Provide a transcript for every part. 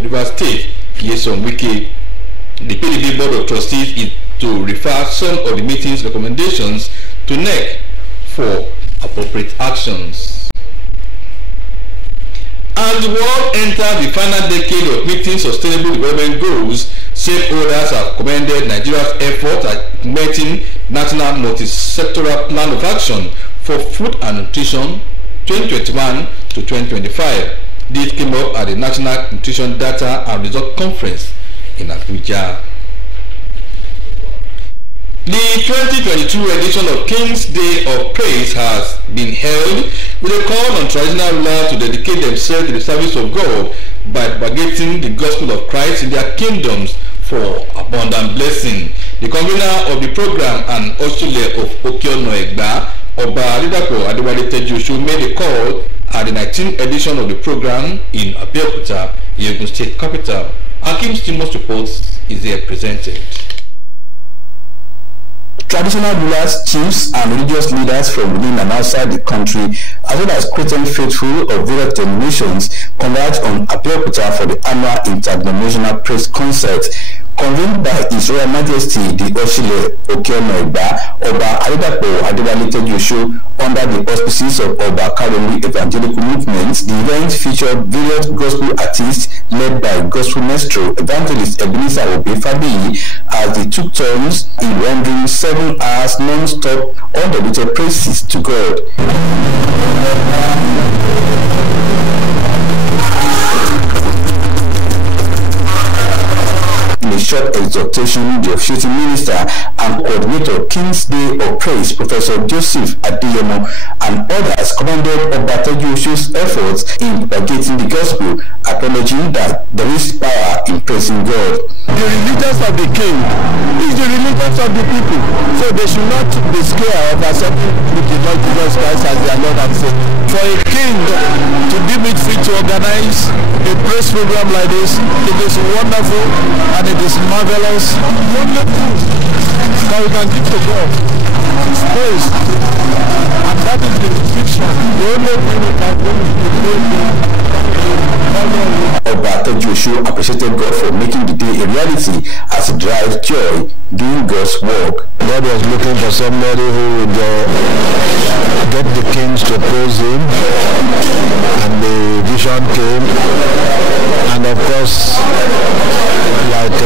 of Rivers State, Yeson Wike. The PDP Board of Trustees is to refer some of the meeting's recommendations to NEC for appropriate actions. As the world enters the final decade of meeting sustainable development goals, stakeholders have commended Nigeria's effort at implementing National Multi-Sectoral Plan of Action for Food and Nutrition 2021 to 2025. This came up at the National Nutrition Data and Result Conference in Abuja. The 2022 edition of King's Day of Praise has been held with a call on traditional rulers to dedicate themselves to the service of God by propagating the gospel of Christ in their kingdoms for abundant blessing. The convener of the program and Osule of Okeono-Egba, Oba Adidapo Adewale Tejuosho, made a call at the 19th edition of the program in Abeokuta, Ogun State capital. Akim Stimos reports is here presented. Traditional rulers, chiefs, and religious leaders from within and outside the country, as well as Christian faithful of various denominations, converge on Abeokuta for the annual interdenominational praise concert, convened by His Royal Majesty the Osile Okeono-Egba, Oba Adidapo Adewale Tejuosho, under the auspices of Oba Karoli Evangelical Movement. The event featured various gospel artists led by gospel maestro evangelist Ebenezer Obe-Fabiyi, as they took turns in rendering 7 hours non-stop undiluted praises to God. In a short exhortation, the officiating minister and coordinator King's Day of Praise, Professor Joseph Adeyemo, and others commended Oba Tejuosho's efforts in propagating the gospel, acknowledging that there is power in praising God. The religions of the king is the religions of the people, so they should not be scared of accepting the Lord Jesus Christ as their Lord and Savior. For a king to deem it fit to organize a praise program like this, it is wonderful and it is marvelous. Wonderful that we can give to God His praise, and that is the restriction. The only thing we can do is to praise. Oba Tejuosho appreciated God for making the day a reality as he drives joy doing God's work. God was looking for somebody who would get the kings to praise him, and the vision came, and of course, like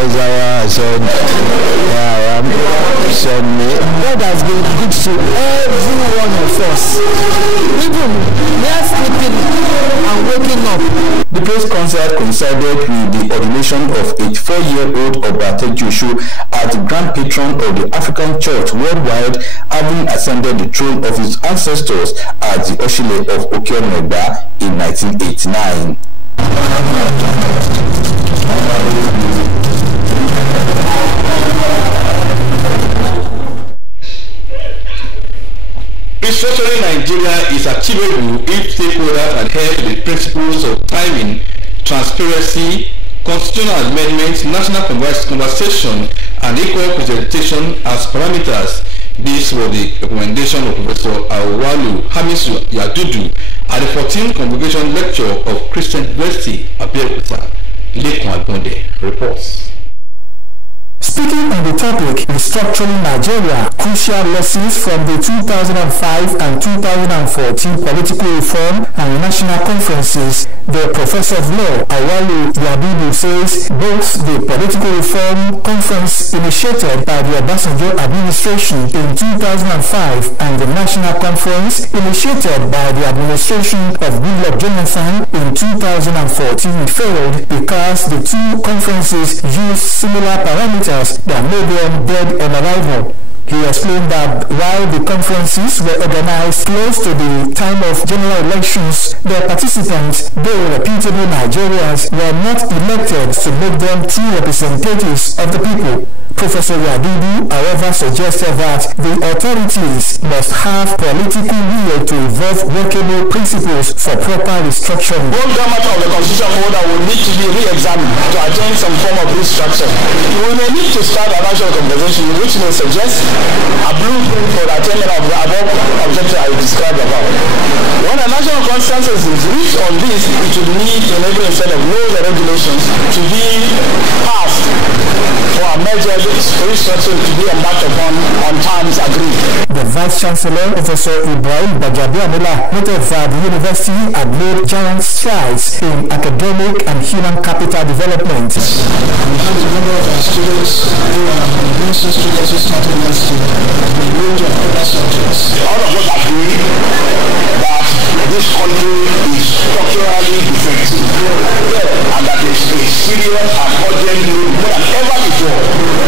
Isaiah said, "Here I am, send me." God has been good to every one of us. Even we are sleeping and waking up. The praise concert coincided with the ordination of 84-year-old Oba Tejuosho as the grand patron of the African Church worldwide, having ascended the throne of his ancestors as the Osile of Okeono-Egba in 1989. Restructuring Nigeria is achievable if stakeholders adhere to the principles of timing, transparency, constitutional amendments, national conversation, and equal representation as parameters. This was the recommendation of Professor Awalu Hamisu Yadudu at the 14th Congregation Lecture of Christian University, Abeokuta. Lekon Agbonde reports. Speaking on the topic Restructuring Nigeria, Crucial Lessons from the 2005 and 2014 Political Reform and National Conferences, the Professor of Law, Awalu Yadudu, says both the Political Reform Conference initiated by the Obasanjo administration in 2005 and the National Conference initiated by the administration of Goodluck Jonathan in 2014 failed because the two conferences used similar parameters that made them dead on arrival. He explained that while the conferences were organized close to the time of general elections, their participants, though reputable Nigerians, were not elected to make them true representatives of the people. Professor Yadudu, however, suggested that the authorities must have political will to evolve workable principles for proper restructuring. One matter of the constitution holder will need to be re-examined to attain some form of restructuring. We may need to start a national conversation which may suggest a blueprint for the attainment of the above objectives I described above. When a national consensus is reached on this, it will need to enable a set of laws and regulations to be passed for a major restructure to be embarked upon on terms agreed. The Vice Chancellor, Professor Ibrahim Bajabiamila, noted that the university had made giant strides in academic and human capital development. We have a number of our students who are university students who started last year in a range of other subjects. All of us agree that this country is structurally defective and that there is a serious and urgent need more than ever before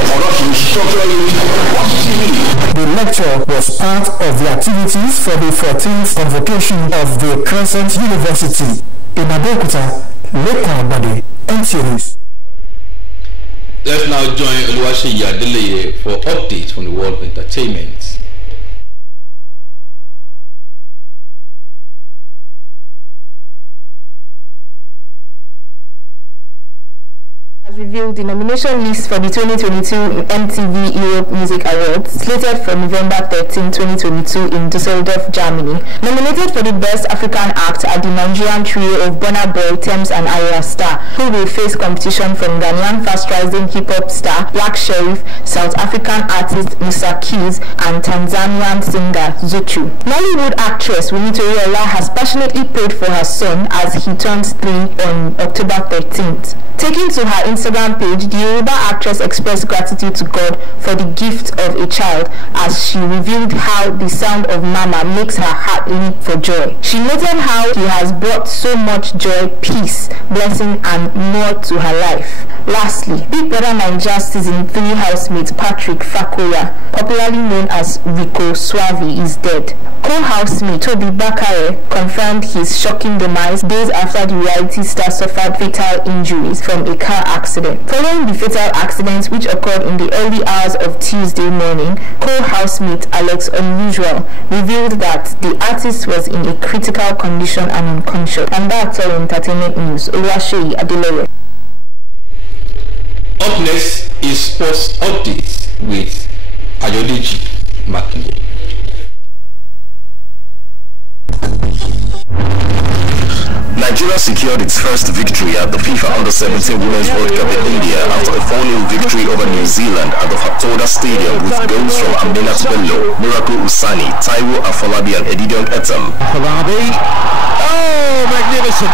for us to restructure it positively. The lecture was part of the activities for the 14th convocation of the Crescent University. In Abeokuta, Lekon Abade, NTA News. Let's now join Oluwaseyi Adeleye for updates from the world of entertainment. Has revealed the nomination list for the 2022 MTV Europe Music Awards, slated for November 13, 2022 in Düsseldorf, Germany. Nominated for the Best African Act are the Nigerian trio of Burna Boy, Tems and Ayra Starr, who will face competition from Ghanaian fast-rising hip-hop star Black Sherif, South African artist Musa Keys, and Tanzanian singer Zuchu. Nollywood actress Winnie Toriola has passionately prayed for her son as he turns 3 on October 13th. Taking to her Instagram page, the Yoruba actress expressed gratitude to God for the gift of a child as she revealed how the sound of Mama makes her heart leap for joy. She noted how he has brought so much joy, peace, blessing and more to her life. Lastly, Big Brother Naija Season 3 housemate Patrick Fakoya, popularly known as Rico Suave, is dead. Co-housemate Toby Bakare confirmed his shocking demise days after the reality star suffered fatal injuries from a car accident. Following the fatal accident, which occurred in the early hours of Tuesday morning, co-housemate Alex Unusual revealed that the artist was in a critical condition and unconscious. And that's all entertainment news. Oluwaseyi Adeleye. Up next is sports updates with Ayodeji Makinde. Nigeria secured its first victory at the FIFA Under-17 Women's World Cup in India after a 4-0 victory over New Zealand at the Hatoda Stadium with goals from Aminat Bello, Miracle Usani, Taiwo Afolabi and Edidion Etam. Afolabi, oh, magnificent!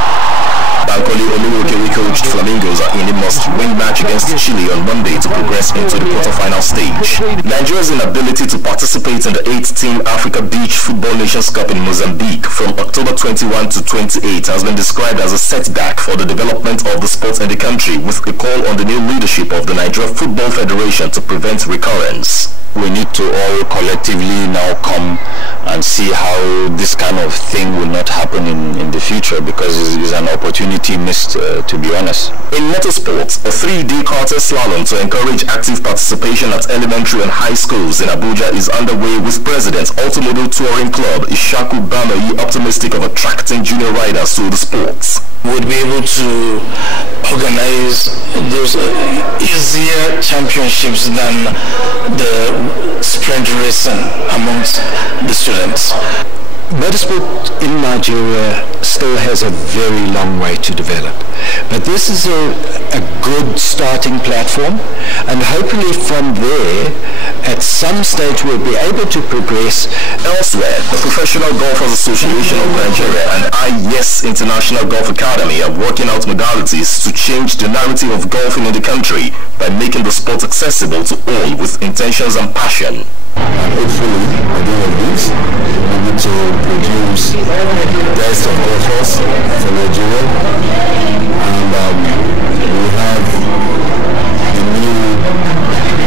Bankole Oluwokewi coached Flamingos are in a must-win match against Chile on Monday to progress into the quarter-final stage. Nigeria's inability to participate in the 8th-team Africa Beach Football Nations Cup in Mozambique from October 21 to 28 has been described as a setback for the development of the sport in the country, with a call on the new leadership of the Nigeria Football Federation to prevent recurrence. We need to all collectively now come and see how this kind of thing will not happen in the future, because it's an opportunity missed, to be honest. In motorsports, a 3-day quarter slalom to encourage active participation at elementary and high schools in Abuja is underway, with President Automobile Touring Club Ishaku Bamayi optimistic of attracting junior riders to the sports. Would be able to organize those easier championships than the sprint racing amongst the students. Motorsport in Nigeria still has a very long way to develop, but this is a good starting platform, and hopefully from there at some stage we'll be able to progress. Elsewhere, the Professional Golfers Association of Nigeria and IES International Golf Academy are working out modalities to change the narrative of golfing in the country by making the sport accessible to all with intentions and passion. And hopefully, at the end of this, we'll be able to produce the best of golfers for Nigeria, and we have the new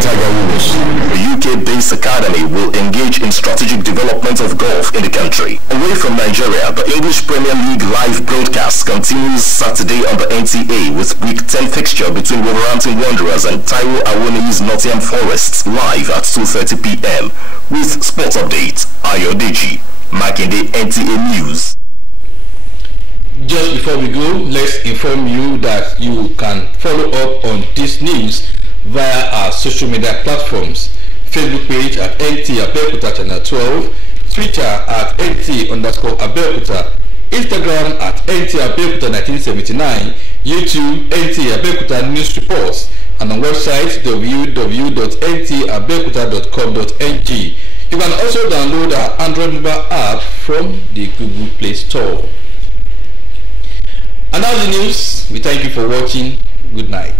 Tiger winners. The UK-based academy will engage in strategic development of golf in the country. Away from Nigeria, the English Premier League live broadcast continues Saturday on the NTA with Week 10 fixture between Wolverhampton Wanderers and Taiwo Awoniyi's Nottingham Forest live at 2:30 p.m. With sports update, Ayodeji Makinde, NTA News. Just before we go, let's inform you that you can follow up on this news via our social media platforms: Facebook page at NTA Abeokuta Channel 12, Twitter at NT_Abeokuta, Instagram at NTA Abeokuta 1979, YouTube NTA Abeokuta News Reports, and on website www.ntabeokuta.com.ng. You can also download our Android mobile app from the Google Play Store. And that's the news. We thank you for watching. Good night.